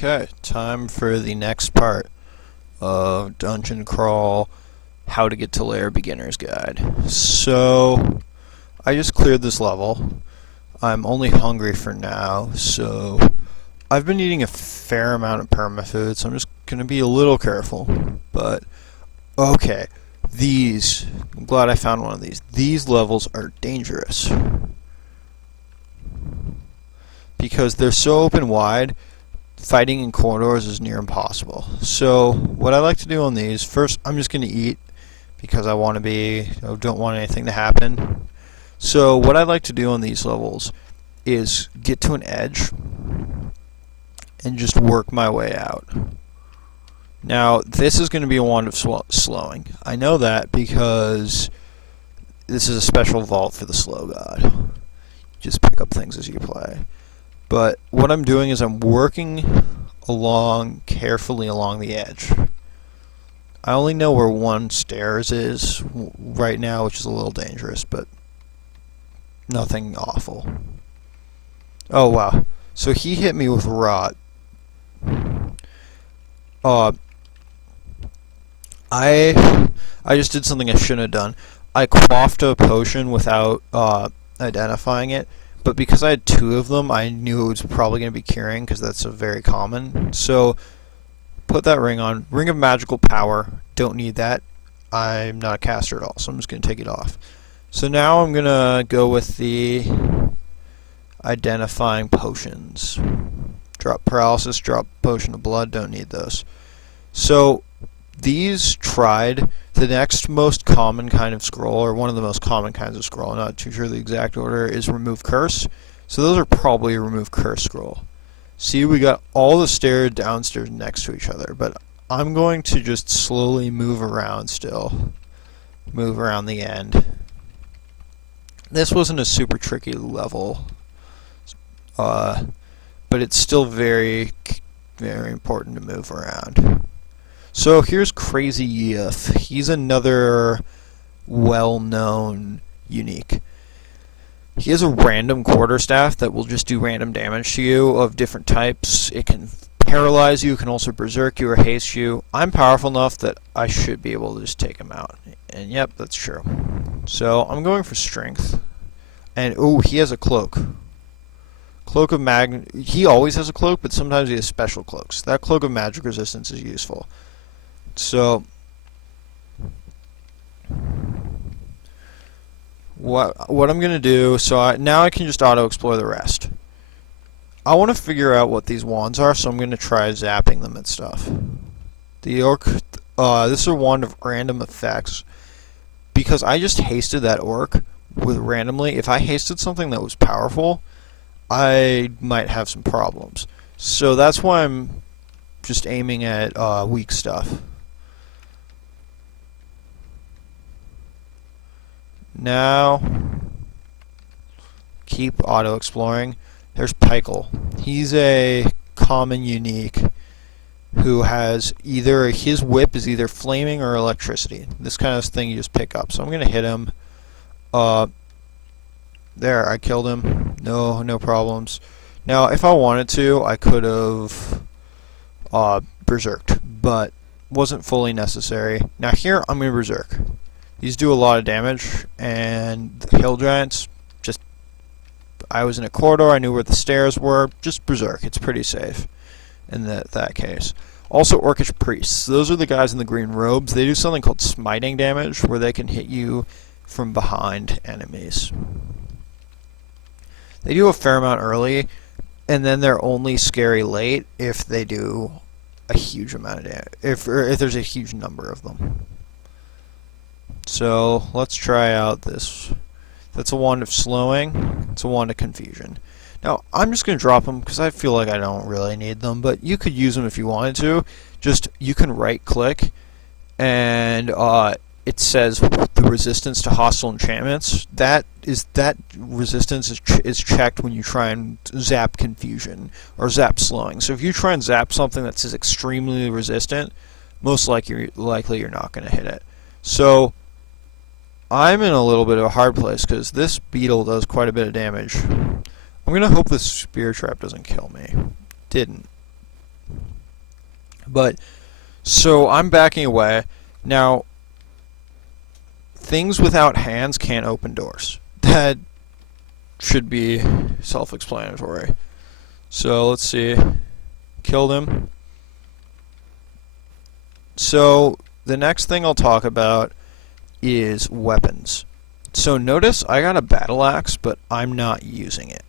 Okay, time for the next part of Dungeon Crawl How to Get to Lair Beginner's Guide. So, I just cleared this level. I'm only hungry for now, so I've been eating a fair amount of permafood, so I'm just going to be a little careful. But, okay, I'm glad I found one of these. These levels are dangerous because they're so open wide. Fighting in corridors is near impossible. So what I like to do on these, first I'm just going to eat because I don't want anything to happen. So what I like to do on these levels is get to an edge and just work my way out. Now this is going to be a wand of slowing. I know that because this is a special vault for the slow god. Just pick up things as you play. But what I'm doing is I'm working carefully along the edge. I only know where one stairs is right now, which is a little dangerous, but nothing awful. Oh wow. So he hit me with rot. I just did something I shouldn't have done. I quaffed a potion without identifying it. But because I had two of them, I knew it was probably going to be curing, because that's a very common. So, put that ring on. Ring of Magical Power. Don't need that. I'm not a caster at all, so I'm just going to take it off. So now I'm going to go with the identifying potions. Drop Paralysis, drop Potion of Blood. Don't need those. So, these tried. The next most common kind of scroll, or one of the most common kinds of scroll, I'm not too sure the exact order, is Remove Curse. So those are probably a Remove Curse scroll. See, we got all the stairs downstairs next to each other, but I'm going to just slowly move around still. Move around the end. This wasn't a super tricky level, but it's still very, very important to move around. So here's Crazy Yif. He's another well-known unique. He has a random quarterstaff that will just do random damage to you of different types. It can paralyze you, it can also berserk you or haste you. I'm powerful enough that I should be able to just take him out. And yep, that's true. So I'm going for strength. And oh, he has a cloak. Cloak of he always has a cloak, but sometimes he has special cloaks. That Cloak of Magic Resistance is useful. So, what I'm going to do, now I can just auto-explore the rest. I want to figure out what these wands are, so I'm going to try zapping them at stuff. The orc, this is a wand of random effects. Because I just hasted that orc with randomly, if I hasted something that was powerful, I might have some problems. So that's why I'm just aiming at weak stuff. Now, keep auto-exploring. There's Pykel. He's a common unique who has his whip is either flaming or electricity. This kind of thing you just pick up. So I'm going to hit him. There, I killed him. No problems. Now, if I wanted to, I could have berserked, but wasn't fully necessary. Now here, I'm going to berserk. These do a lot of damage, and the hill giants, I was in a corridor, I knew where the stairs were, just berserk, it's pretty safe in that case. Also Orcish Priests, those are the guys in the green robes. They do something called smiting damage, where they can hit you from behind enemies. They do a fair amount early, and then they're only scary late if they do a huge amount of damage, if there's a huge number of them. So let's try out this. That's a wand of slowing. It's a wand of confusion. Now I'm just going to drop them because I feel like I don't really need them, but you could use them if you wanted to. You can right click and it says the resistance to hostile enchantments. That resistance is checked when you try and zap confusion or zap slowing. So if you try and zap something that says extremely resistant, most likely you're not going to hit it. So I'm in a little bit of a hard place because this beetle does quite a bit of damage. I'm going to hope this spear trap doesn't kill me. Didn't. But, so I'm backing away. Now, things without hands can't open doors. That should be self-explanatory. So, let's see. Killed him. So, the next thing I'll talk about is weapons. So notice I got a battle axe, but I'm not using it.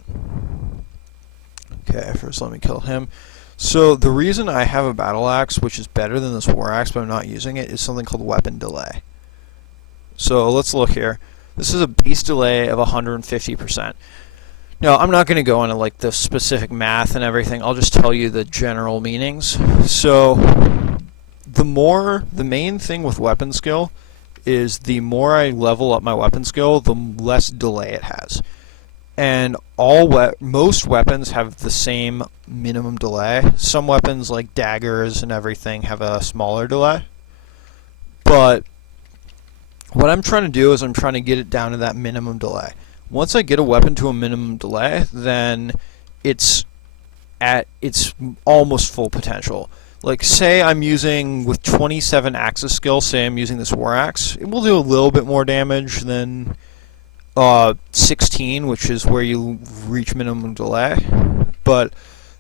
Okay, first let me kill him. So the reason I have a battle axe, which is better than this war axe, but I'm not using it, is something called weapon delay. So let's look here. This is a base delay of 150%. Now, I'm not going to go into like the specific math and everything. I'll just tell you the general meanings. So the main thing with weapon skill is the more I level up my weapon skill, the less delay it has. And most weapons have the same minimum delay. Some weapons like daggers and everything have a smaller delay. But what I'm trying to do is I'm trying to get it down to that minimum delay. Once I get a weapon to a minimum delay, then it's at its almost full potential. Like, say I'm using, with 27 axis skill, say I'm using this war axe, it will do a little bit more damage than 16, which is where you reach minimum delay. But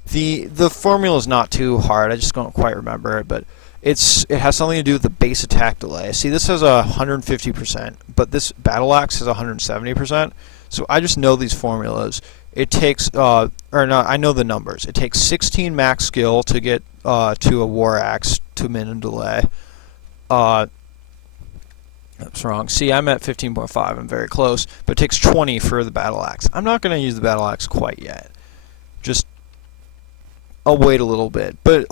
the formula is not too hard. I just don't quite remember it, but it has something to do with the base attack delay. See, this has 150%, but this battle axe has 170%. So I just know these formulas. It takes, or no, I know the numbers. It takes 16 max skill to get to a war axe to minimum delay. That's wrong. See, I'm at 15.5. I'm very close, but it takes 20 for the battle axe. I'm not going to use the battle axe quite yet. Just I'll wait a little bit. But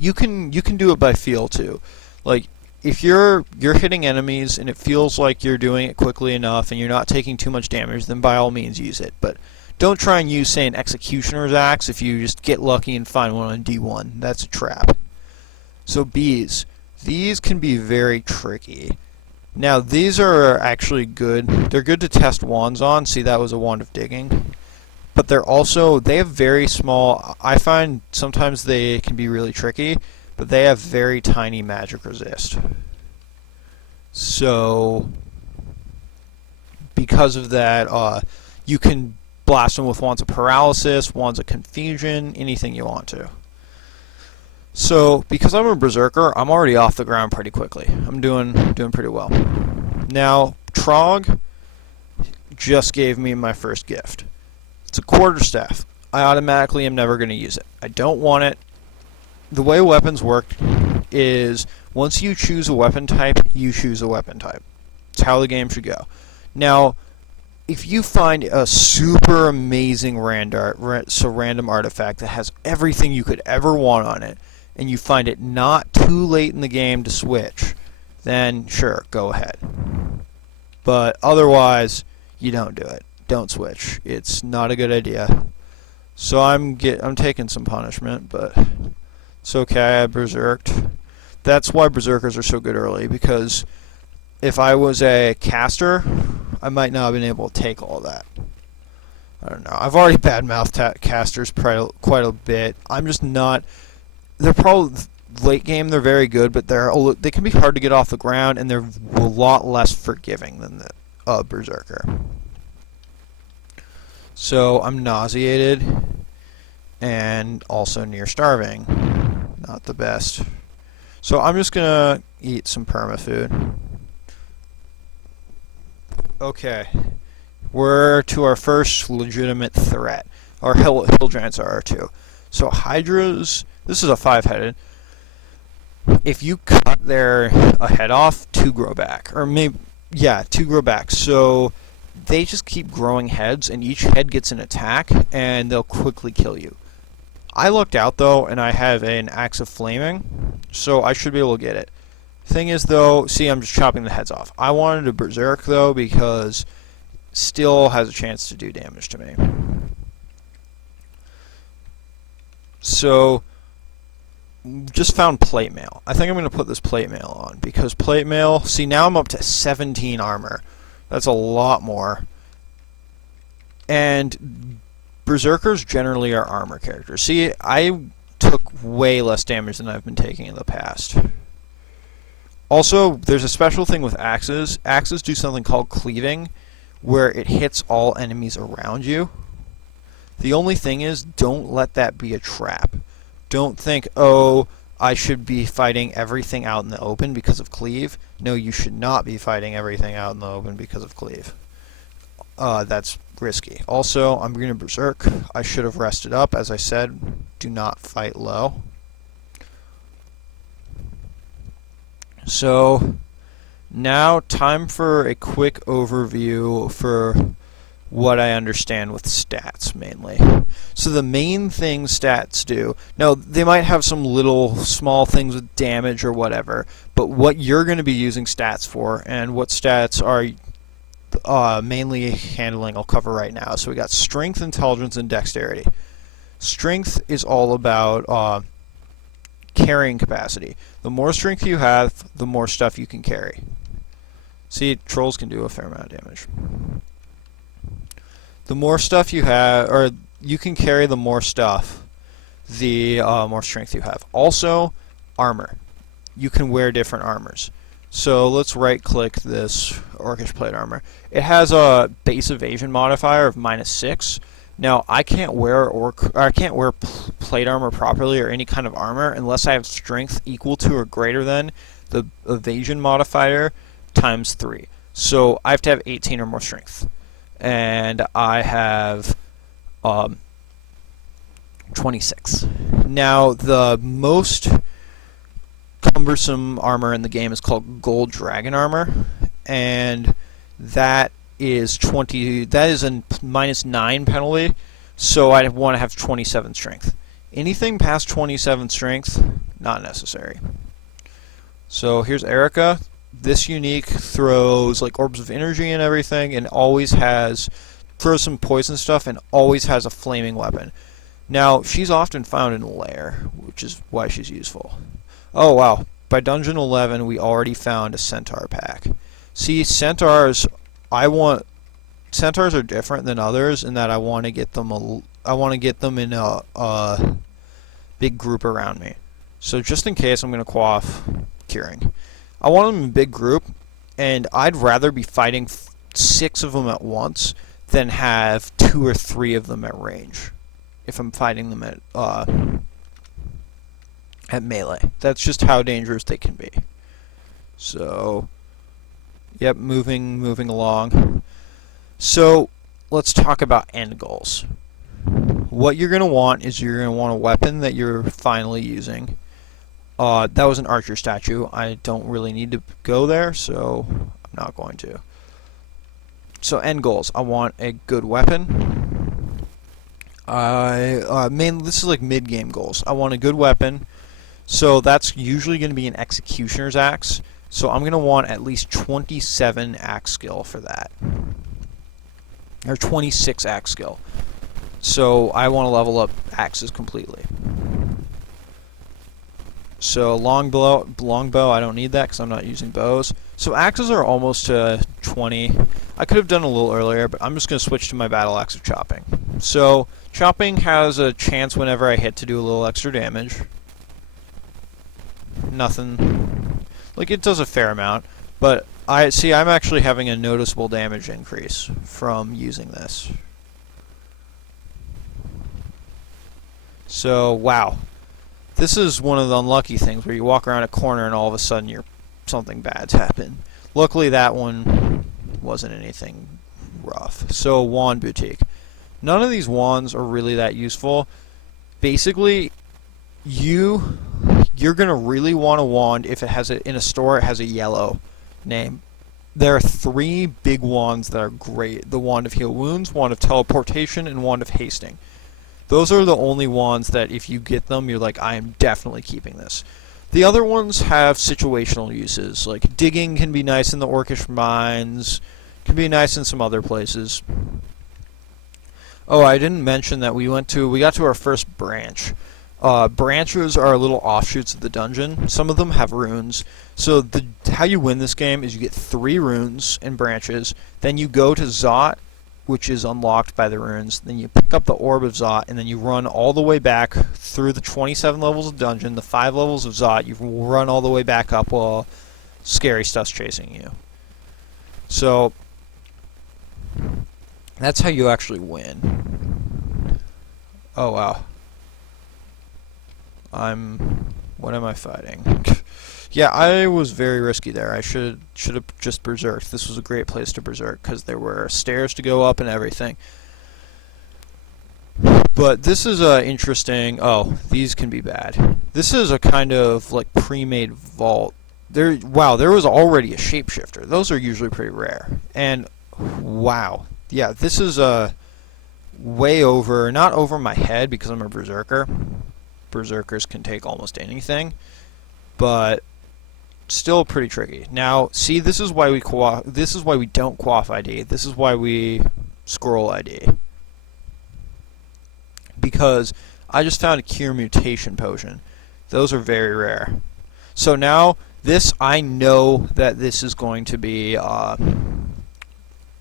you can do it by feel too. Like, if you're hitting enemies and it feels like you're doing it quickly enough and you're not taking too much damage, then by all means use it. But don't try and use, say, an Executioner's Axe if you just get lucky and find one on D1. That's a trap. So bees. These can be very tricky. Now, these are actually good. They're good to test wands on. See, that was a wand of digging. But they have very small, I find sometimes they can be really tricky, but they have very tiny magic resist. So, because of that, you can blast them with wands of paralysis, wands of confusion, anything you want to. So, because I'm a berserker, I'm already off the ground pretty quickly. I'm doing pretty well. Now, Trog just gave me my first gift. It's a quarterstaff. I automatically am never going to use it. I don't want it. The way weapons work is once you choose a weapon type, you choose a weapon type. It's how the game should go. Now, if you find a super amazing random artifact that has everything you could ever want on it, and you find it not too late in the game to switch, then sure, go ahead. But otherwise, you don't do it. Don't switch. It's not a good idea. So I'm taking some punishment, but it's okay. I berserked. That's why berserkers are so good early, because if I was a caster, I might not have been able to take all that. I don't know. I've already badmouthed casters quite a bit. I'm just not. They're probably late game. They're very good, but they can be hard to get off the ground, and they're a lot less forgiving than the berserker. So I'm nauseated and also near starving. Not the best. So I'm just gonna eat some perma food. Okay, we're to our first legitimate threat. Our hill giants are too. So hydras. This is a 5-headed. If you cut a head off, 2 grow back, or maybe 2 grow back. So they just keep growing heads, and each head gets an attack, and they'll quickly kill you. I looked out, though, and I have an Axe of Flaming, so I should be able to get it. Thing is, though, see, I'm just chopping the heads off. I wanted to Berserk, though, because still has a chance to do damage to me. So, just found plate mail. I think I'm going to put this plate mail on, because plate mail, see, now I'm up to 17 armor. That's a lot more. And berserkers generally are armor characters. See, I took way less damage than I've been taking in the past. Also, there's a special thing with axes. Axes do something called cleaving, where it hits all enemies around you. The only thing is, don't let that be a trap. Don't think, oh, I should be fighting everything out in the open because of cleave. No, you should not be fighting everything out in the open because of cleave. That's risky. Also, I'm going to Berserk. I should have rested up. As I said, do not fight low. So, now time for a quick overview for what I understand with stats, mainly. So the main thing stats do, now they might have some little small things with damage or whatever, but what you're going to be using stats for, and what stats are mainly handling, I'll cover right now. So we got strength, intelligence, and dexterity. Strength is all about carrying capacity. The more strength you have, the more stuff you can carry. See, trolls can do a fair amount of damage. The more stuff you have, or you can carry, the more stuff, the more strength you have. Also, armor. You can wear different armors. So let's right-click this Orcish plate armor. It has a base evasion modifier of -6. Now, I can't wear plate armor properly or any kind of armor unless I have strength equal to or greater than the evasion modifier times 3. So I have to have 18 or more strength. And I have 26. Now, the most cumbersome armor in the game is called Gold Dragon Armor, and that is a -9 penalty, so I want to have 27 strength. Anything past 27 strength, not necessary. So here's Erica. This unique throws like orbs of energy and everything, and throws some poison stuff, and always has a flaming weapon. Now, she's often found in a lair, which is why she's useful. Oh wow, by Dungeon 11 we already found a Centaur pack. See, Centaurs are different than others in that I want to get them in a big group around me. So just in case, I'm going to quaff curing. I want them in a big group, and I'd rather be fighting 6 of them at once than have 2 or 3 of them at range. If I'm fighting them at melee. That's just how dangerous they can be. So, yep, moving along. So, let's talk about end goals. What you're going to want is you're going to want a weapon that you're finally using. That was an archer statue. I don't really need to go there, so I'm not going to. So, end goals. I want a good weapon. This is like mid-game goals. I want a good weapon. So that's usually going to be an executioner's axe. So I'm going to want at least 27 axe skill for that. Or 26 axe skill. So I want to level up axes completely. So longbow, I don't need that because I'm not using bows. So axes are almost to 20. I could have done a little earlier, but I'm just going to switch to my battle axe of chopping. So chopping has a chance whenever I hit to do a little extra damage. Nothing, like it does a fair amount, but I'm actually having a noticeable damage increase from using this. So wow, this is one of the unlucky things where you walk around a corner and all of a sudden something bad's happened. Luckily that one wasn't anything rough. So wand boutique. None of these wands are really that useful. Basically, you're going to really want a wand if it has in a store it has a yellow name. There are 3 big wands that are great. The Wand of Heal Wounds, Wand of Teleportation, and Wand of Hasting. Those are the only wands that if you get them, you're like, I am definitely keeping this. The other ones have situational uses, like digging can be nice in the Orcish mines, can be nice in some other places. Oh, I didn't mention that we got to our first branch. Branches are little offshoots of the dungeon. Some of them have runes. So how you win this game is you get 3 runes and branches. Then you go to Zot, which is unlocked by the runes. Then you pick up the Orb of Zot, and then you run all the way back through the 27 levels of dungeon, the 5 levels of Zot. You run all the way back up while scary stuff's chasing you. So that's how you actually win. Oh wow. What am I fighting? Yeah, I was very risky there. I should have just berserked. This was a great place to berserk because there were stairs to go up and everything. But this is interesting. Oh, these can be bad. This is a kind of like pre-made vault. Wow, there was already a shapeshifter. Those are usually pretty rare. And wow, yeah, this is way over, not over my head because I'm a berserker. Berserkers can take almost anything, but still pretty tricky. Now, see, this is why we don't quaff ID. This is why we scroll ID. Because I just found a cure mutation potion. Those are very rare. So now this, I know that this is going to be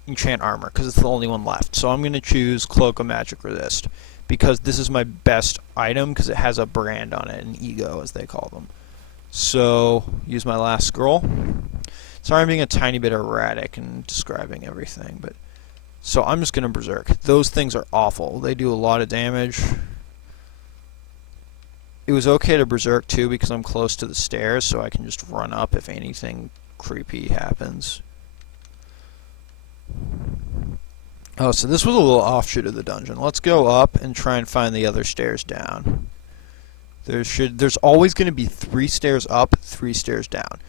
enchant armor because it's the only one left. So I'm going to choose Cloak of Magic Resist because this is my best item because it has a brand on it, an ego as they call them. So, use my last scroll. Sorry I'm being a tiny bit erratic and describing everything, but so I'm just going to berserk. Those things are awful. They do a lot of damage. It was okay to berserk too because I'm close to the stairs, so I can just run up if anything creepy happens. Oh, so this was a little offshoot of the dungeon. Let's go up and try and find the other stairs down. There's always going to be 3 stairs up, 3 stairs down.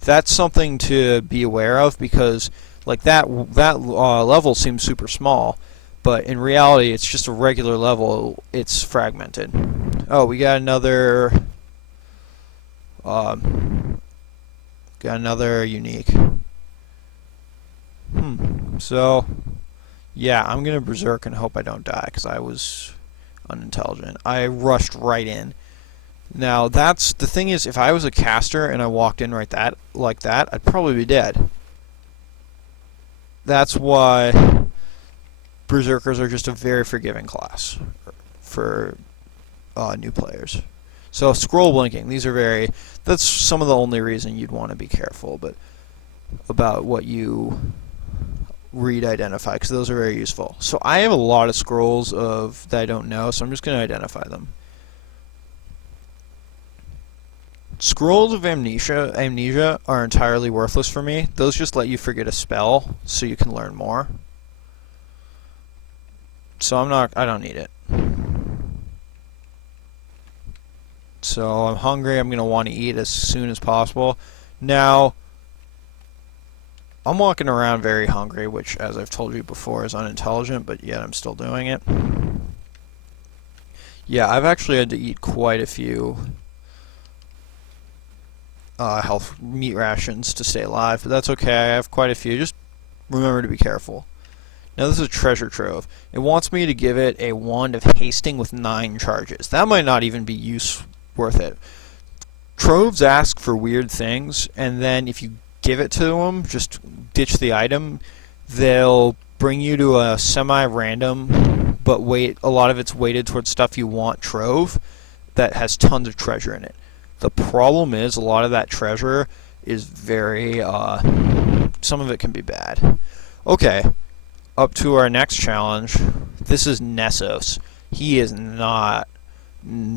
That's something to be aware of because like that level seems super small, but in reality it's just a regular level. It's fragmented. Oh, we got another unique. So yeah, I'm gonna berserk and hope I don't die because I was unintelligent. I rushed right in. Now that's the thing is, if I was a caster and I walked in like that, I'd probably be dead. That's why berserkers are just a very forgiving class for new players. So scroll blinking, that's some of the only reason you'd want to be careful, but about what you read identify, because those are very useful. So I have a lot of scrolls that I don't know, so I'm just going to identify them. Scrolls of amnesia are entirely worthless for me. Those just let you forget a spell so you can learn more. So I don't need it. So I'm hungry, I'm going to want to eat as soon as possible. Now, I'm walking around very hungry, which, as I've told you before, is unintelligent, but yet I'm still doing it. Yeah, I've actually had to eat quite a few health meat rations to stay alive, but that's okay. I have quite a few. Just remember to be careful. Now this is a treasure trove. It wants me to give it a wand of hasting with 9 charges. That might not even be worth it. Troves ask for weird things, and then if you give it to them, just ditch the item, they'll bring you to a semi-random, but a lot of it's weighted towards stuff you want trove that has tons of treasure in it. The problem is a lot of that treasure is very, some of it can be bad. Okay, up to our next challenge. This is Nessos. He is not